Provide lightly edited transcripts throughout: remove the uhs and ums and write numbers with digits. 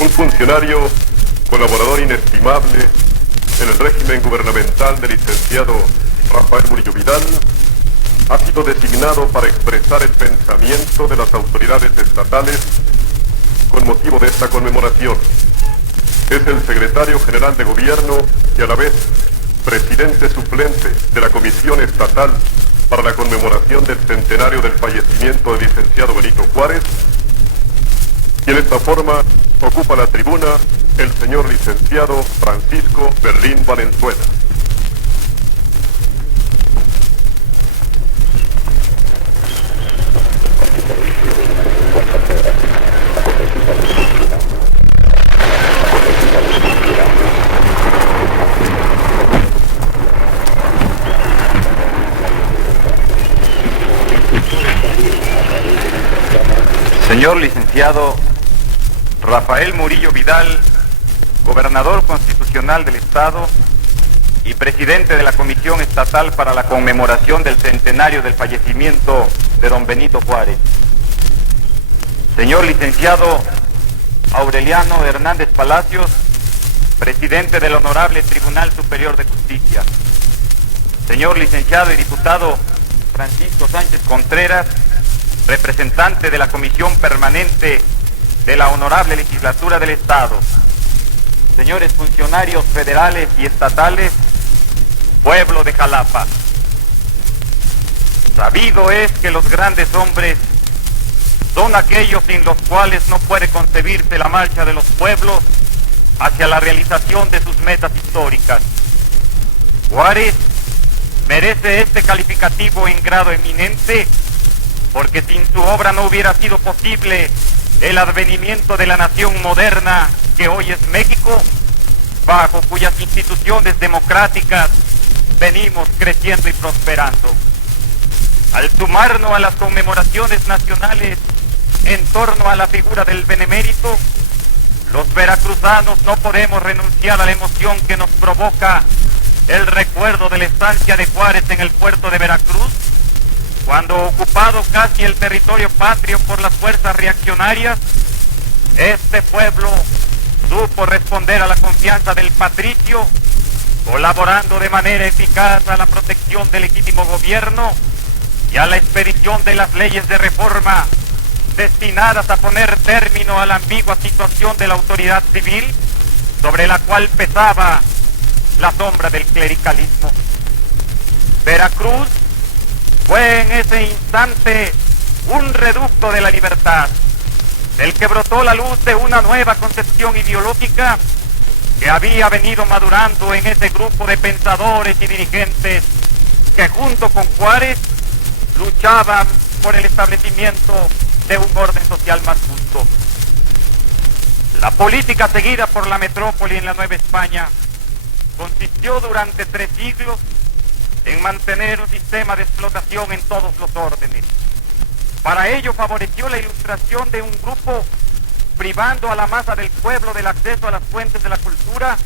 Un funcionario, colaborador inestimable en el régimen gubernamental del licenciado Rafael Murillo Vidal, ha sido designado para expresar el pensamiento de las autoridades estatales con motivo de esta conmemoración. Es el secretario general de gobierno y a la vez presidente suplente de la Comisión Estatal para la conmemoración del centenario del fallecimiento del licenciado Benito Juárez, y en esta forma ocupa la tribuna el señor licenciado Francisco Berlín Valenzuela. Señor licenciado Rafael Murillo Vidal, gobernador constitucional del Estado y presidente de la Comisión Estatal para la conmemoración del centenario del fallecimiento de don Benito Juárez. Señor licenciado Aureliano Hernández Palacios, presidente del Honorable Tribunal Superior de Justicia. Señor licenciado y diputado Francisco Sánchez Contreras, representante de la Comisión Permanente de la Honorable Legislatura del Estado. Señores funcionarios federales y estatales, pueblo de Jalapa. Sabido es que los grandes hombres son aquellos sin los cuales no puede concebirse la marcha de los pueblos hacia la realización de sus metas históricas. Juárez merece este calificativo en grado eminente porque sin su obra no hubiera sido posible el advenimiento de la nación moderna que hoy es México, bajo cuyas instituciones democráticas venimos creciendo y prosperando. Al sumarnos a las conmemoraciones nacionales en torno a la figura del benemérito, los veracruzanos no podemos renunciar a la emoción que nos provoca el recuerdo de la estancia de Juárez en el puerto de Veracruz, cuando ocupado casi el territorio patrio por las fuerzas reaccionarias, este pueblo supo responder a la confianza del patricio, colaborando de manera eficaz a la protección del legítimo gobierno y a la expedición de las leyes de reforma destinadas a poner término a la ambigua situación de la autoridad civil, sobre la cual pesaba la sombra del clericalismo. Veracruz fue en ese instante un reducto de la libertad, del que brotó la luz de una nueva concepción ideológica que había venido madurando en ese grupo de pensadores y dirigentes que junto con Juárez luchaban por el establecimiento de un orden social más justo. La política seguida por la metrópoli en la Nueva España consistió durante 3 siglos en mantener un sistema de explotación en todos los órdenes. Para ello favoreció la ilustración de un grupo, privando a la masa del pueblo del acceso a las fuentes de la cultura,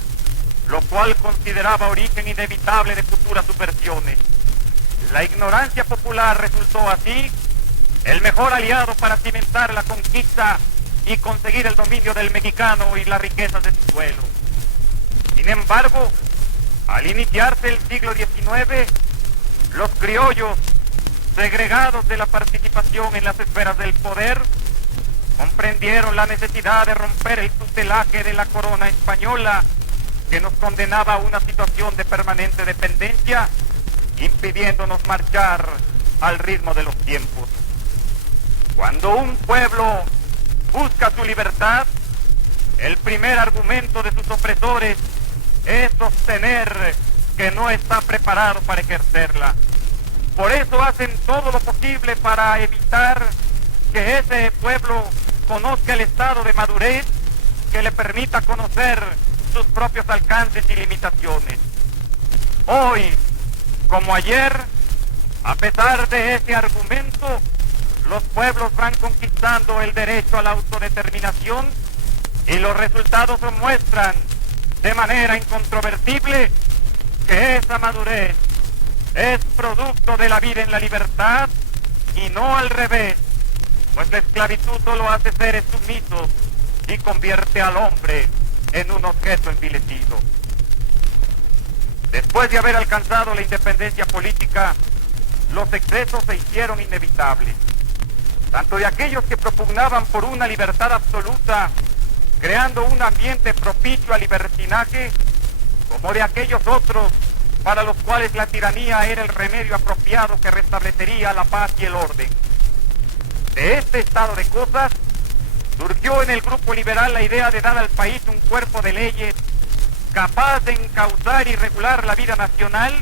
lo cual consideraba origen inevitable de futuras subversiones. La ignorancia popular resultó así el mejor aliado para cimentar la conquista y conseguir el dominio del mexicano y las riquezas de su suelo. Sin embargo, al iniciarse el siglo XIX, los criollos, segregados de la participación en las esferas del poder, comprendieron la necesidad de romper el tutelaje de la corona española que nos condenaba a una situación de permanente dependencia, impidiéndonos marchar al ritmo de los tiempos. Cuando un pueblo busca su libertad, el primer argumento de sus opresores es sostener que no está preparado para ejercerla. Por eso hacen todo lo posible para evitar que ese pueblo conozca el estado de madurez que le permita conocer sus propios alcances y limitaciones. Hoy, como ayer, a pesar de ese argumento, los pueblos van conquistando el derecho a la autodeterminación y los resultados muestran de manera incontrovertible que esa madurez es producto de la vida en la libertad y no al revés, pues la esclavitud solo hace seres sumisos y convierte al hombre en un objeto envilecido. Después de haber alcanzado la independencia política, los excesos se hicieron inevitables, tanto de aquellos que propugnaban por una libertad absoluta, creando un ambiente propicio al libertinaje, como de aquellos otros para los cuales la tiranía era el remedio apropiado que restablecería la paz y el orden. De este estado de cosas, surgió en el grupo liberal la idea de dar al país un cuerpo de leyes capaz de encauzar y regular la vida nacional,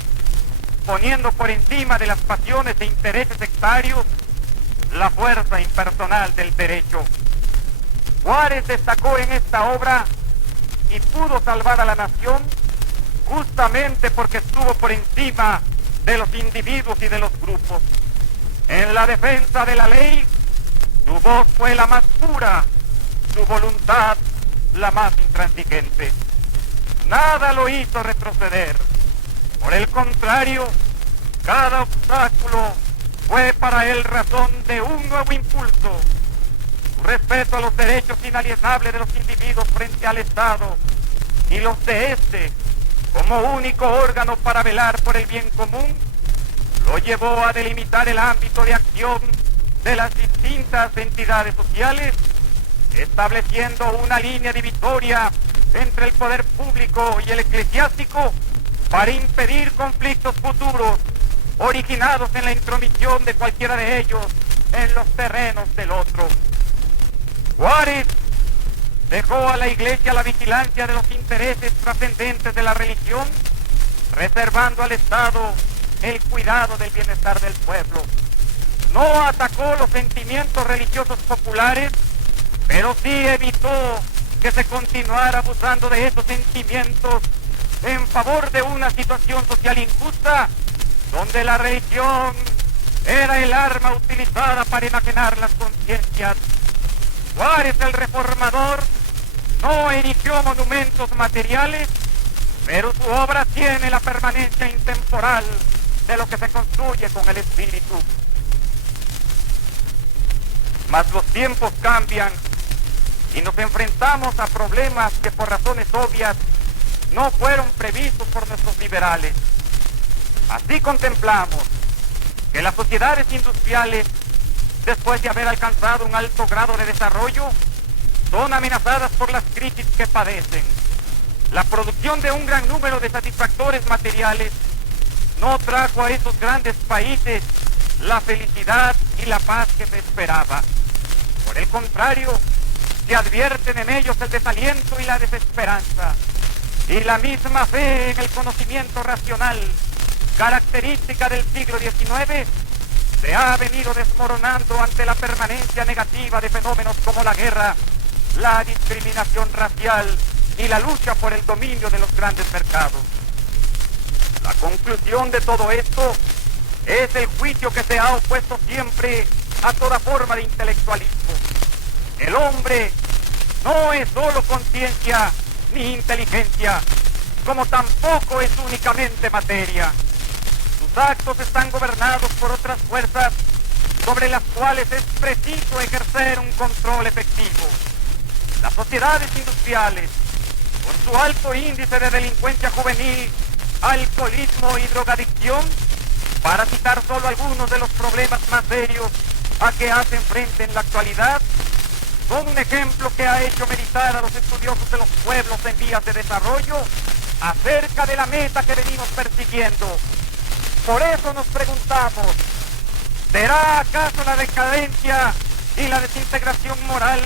poniendo por encima de las pasiones e intereses sectarios la fuerza impersonal del derecho. Juárez destacó en esta obra y pudo salvar a la nación justamente porque estuvo por encima de los individuos y de los grupos. En la defensa de la ley, su voz fue la más pura, su voluntad la más intransigente. Nada lo hizo retroceder. Por el contrario, cada obstáculo fue para él razón de un nuevo impulso. Su respeto a los derechos inalienables de los individuos frente al Estado y los de éste como único órgano para velar por el bien común, lo llevó a delimitar el ámbito de acción de las distintas entidades sociales, estableciendo una línea divisoria entre el poder público y el eclesiástico para impedir conflictos futuros originados en la intromisión de cualquiera de ellos en los terrenos del otro. Juárez dejó a la Iglesia la vigilancia de los intereses trascendentes de la religión, reservando al Estado el cuidado del bienestar del pueblo. No atacó los sentimientos religiosos populares, pero sí evitó que se continuara abusando de esos sentimientos en favor de una situación social injusta, donde la religión era el arma utilizada para enajenar las conciencias. Juárez, el reformador, no erigió monumentos materiales, pero su obra tiene la permanencia intemporal de lo que se construye con el espíritu. Mas los tiempos cambian y nos enfrentamos a problemas que por razones obvias no fueron previstos por nuestros liberales. Así contemplamos que las sociedades industriales, después de haber alcanzado un alto grado de desarrollo, son amenazadas por las crisis que padecen. La producción de un gran número de satisfactores materiales no trajo a esos grandes países la felicidad y la paz que se esperaba. Por el contrario, se advierten en ellos el desaliento y la desesperanza, y la misma fe en el conocimiento racional, característica del siglo XIX, se ha venido desmoronando ante la permanencia negativa de fenómenos como la guerra, la discriminación racial y la lucha por el dominio de los grandes mercados. La conclusión de todo esto es el juicio que se ha opuesto siempre a toda forma de intelectualismo. El hombre no es solo conciencia ni inteligencia, como tampoco es únicamente materia. Sus actos están gobernados por otras fuerzas sobre las cuales es preciso ejercer un control efectivo. Las sociedades industriales, con su alto índice de delincuencia juvenil, alcoholismo y drogadicción, para citar solo algunos de los problemas más serios a que hacen frente en la actualidad, son un ejemplo que ha hecho meditar a los estudiosos de los pueblos en vías de desarrollo acerca de la meta que venimos persiguiendo. Por eso nos preguntamos, ¿será acaso la decadencia y la desintegración moral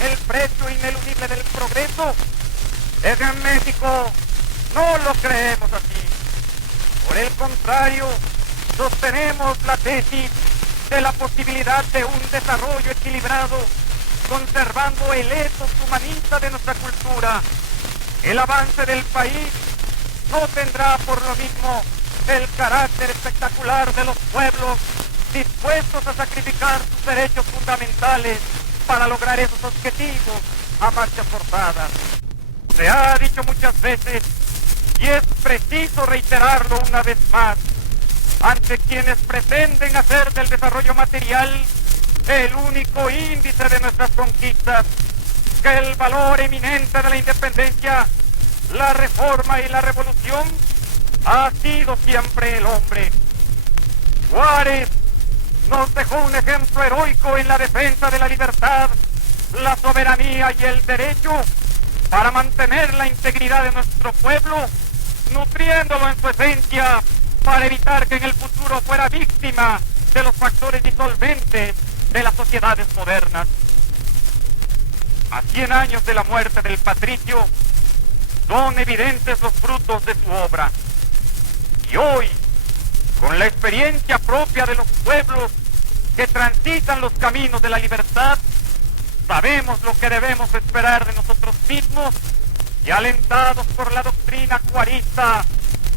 el precio ineludible del progreso? En México no lo creemos así. Por el contrario, sostenemos la tesis de la posibilidad de un desarrollo equilibrado, conservando el ethos humanista de nuestra cultura. El avance del país no tendrá por lo mismo el carácter espectacular de los pueblos dispuestos a sacrificar sus derechos fundamentales para lograr esos objetivos a marchas forzadas. Se ha dicho muchas veces, y es preciso reiterarlo una vez más, ante quienes pretenden hacer del desarrollo material el único índice de nuestras conquistas, que el valor eminente de la independencia, la reforma y la revolución ha sido siempre el hombre. Juárez nos dejó un ejemplo heroico en la defensa de la libertad, la soberanía y el derecho para mantener la integridad de nuestro pueblo, nutriéndolo en su esencia para evitar que en el futuro fuera víctima de los factores disolventes de las sociedades modernas. A 100 años de la muerte del patricio, son evidentes los frutos de su obra. Y hoy, con la experiencia propia de los pueblos que transitan los caminos de la libertad, sabemos lo que debemos esperar de nosotros mismos y, alentados por la doctrina juarista,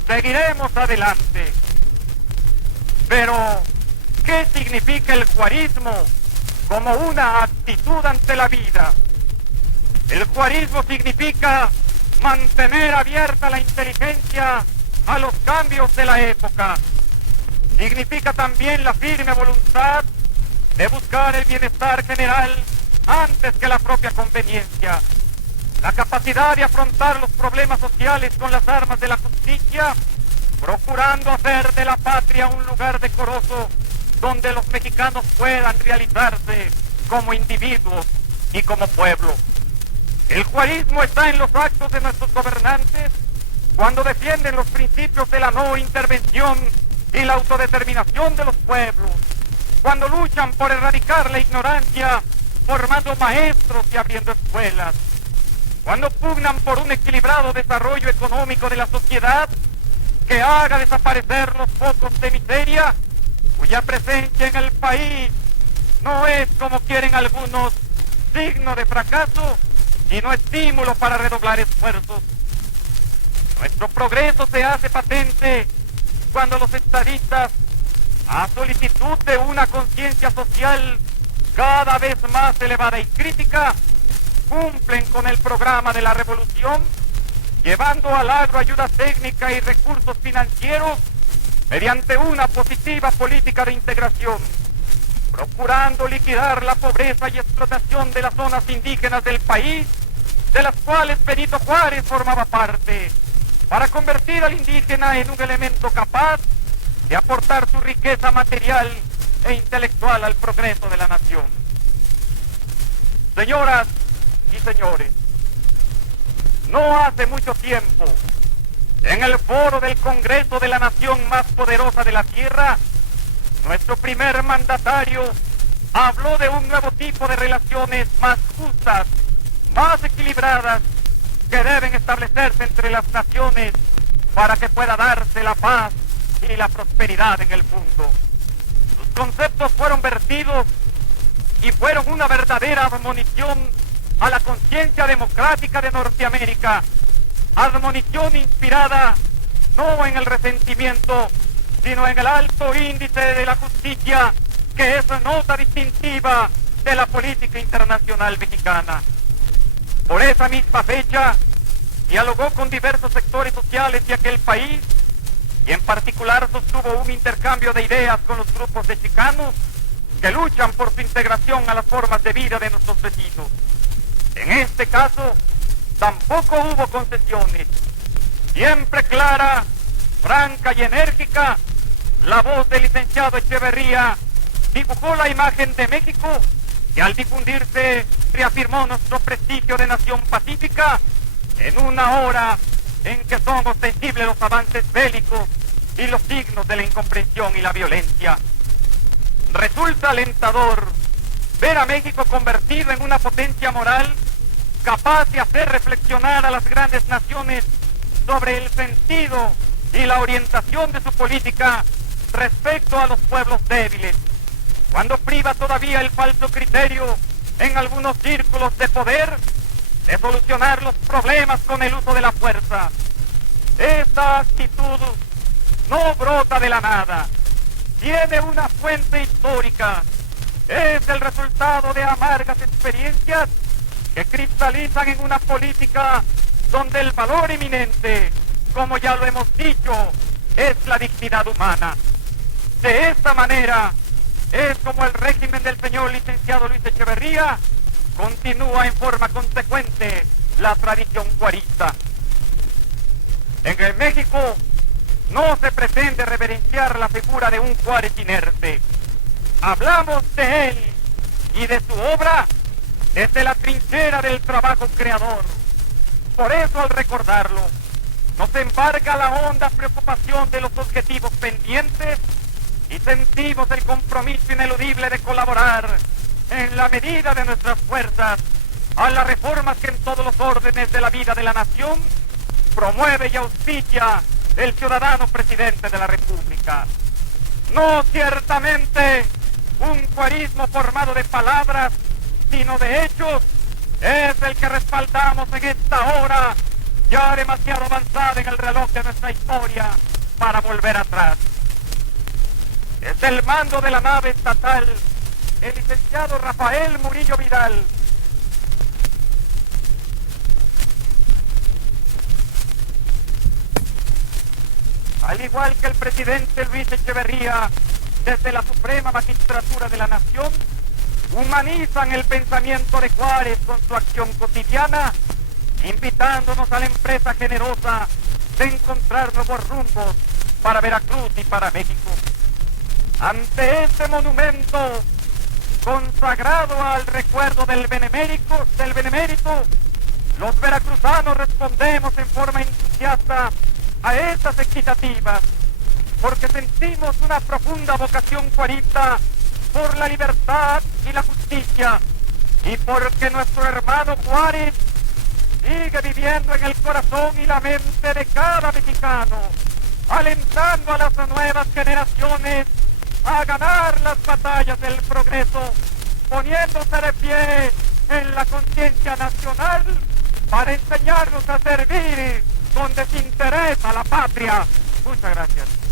seguiremos adelante. Pero, ¿qué significa el juarismo como una actitud ante la vida? El juarismo significa mantener abierta la inteligencia a los cambios de la época. Significa también la firme voluntad de buscar el bienestar general antes que la propia conveniencia. La capacidad de afrontar los problemas sociales con las armas de la justicia, procurando hacer de la patria un lugar decoroso donde los mexicanos puedan realizarse como individuos y como pueblo. El juarismo está en los actos de nuestros gobernantes cuando defienden los principios de la no intervención y la autodeterminación de los pueblos, cuando luchan por erradicar la ignorancia formando maestros y abriendo escuelas, cuando pugnan por un equilibrado desarrollo económico de la sociedad que haga desaparecer los focos de miseria, cuya presencia en el país no es, como quieren algunos, signo de fracaso, sino estímulo para redoblar esfuerzos. Nuestro progreso se hace patente cuando los estadistas, a solicitud de una conciencia social cada vez más elevada y crítica, cumplen con el programa de la revolución, llevando al agro ayuda técnica y recursos financieros mediante una positiva política de integración, procurando liquidar la pobreza y explotación de las zonas indígenas del país, de las cuales Benito Juárez formaba parte, para convertir al indígena en un elemento capaz de aportar su riqueza material e intelectual al progreso de la nación. Señoras y señores, no hace mucho tiempo, en el foro del Congreso de la nación más poderosa de la tierra, nuestro primer mandatario habló de un nuevo tipo de relaciones más justas, más equilibradas, que deben establecerse entre las naciones para que pueda darse la paz y la prosperidad en el mundo. Sus conceptos fueron vertidos y fueron una verdadera admonición a la conciencia democrática de Norteamérica, admonición inspirada no en el resentimiento, sino en el alto índice de la justicia, que es nota distintiva de la política internacional mexicana. Por esa misma fecha, dialogó con diversos sectores sociales de aquel país y en particular sostuvo un intercambio de ideas con los grupos de chicanos que luchan por su integración a las formas de vida de nuestros vecinos. En este caso, tampoco hubo concesiones. Siempre clara, franca y enérgica, la voz del licenciado Echeverría dibujó la imagen de México que al difundirse reafirmó nuestro prestigio de nación pacífica en una hora en que son ostensibles los avances bélicos y los signos de la incomprensión y la violencia. Resulta alentador ver a México convertido en una potencia moral capaz de hacer reflexionar a las grandes naciones sobre el sentido y la orientación de su política respecto a los pueblos débiles, cuando priva todavía el falso criterio en algunos círculos de poder de solucionar los problemas con el uso de la fuerza. Esta actitud no brota de la nada, tiene una fuente histórica, es el resultado de amargas experiencias que cristalizan en una política donde el valor eminente, como ya lo hemos dicho, es la dignidad humana. De esta manera es como el régimen del señor licenciado Luis Echeverría continúa en forma consecuente la tradición juarista. En el México no se pretende reverenciar la figura de un Juárez inerte. Hablamos de él y de su obra desde la trinchera del trabajo creador. Por eso, al recordarlo, nos embarga la honda preocupación de los objetivos pendientes y sentimos el compromiso ineludible de colaborar en la medida de nuestras fuerzas a las reformas que en todos los órdenes de la vida de la nación promueve y auspicia el ciudadano presidente de la República. No ciertamente un juarismo formado de palabras, sino de hechos, es el que respaldamos en esta hora, ya demasiado avanzada en el reloj de nuestra historia, para volver atrás. Desde el mando de la nave estatal, el licenciado Rafael Murillo Vidal, al igual que el presidente Luis Echeverría, desde la Suprema Magistratura de la Nación, humanizan el pensamiento de Juárez con su acción cotidiana, invitándonos a la empresa generosa de encontrar nuevos rumbos para Veracruz y para México. Ante este monumento consagrado al recuerdo del benemérito, los veracruzanos respondemos en forma entusiasta a estas equitativas, porque sentimos una profunda vocación juarista por la libertad y la justicia, y porque nuestro hermano Juárez sigue viviendo en el corazón y la mente de cada mexicano, alentando a las nuevas generaciones a ganar las batallas del progreso, poniéndose de pie en la conciencia nacional para enseñarnos a servir con desinterés a la patria. Muchas gracias.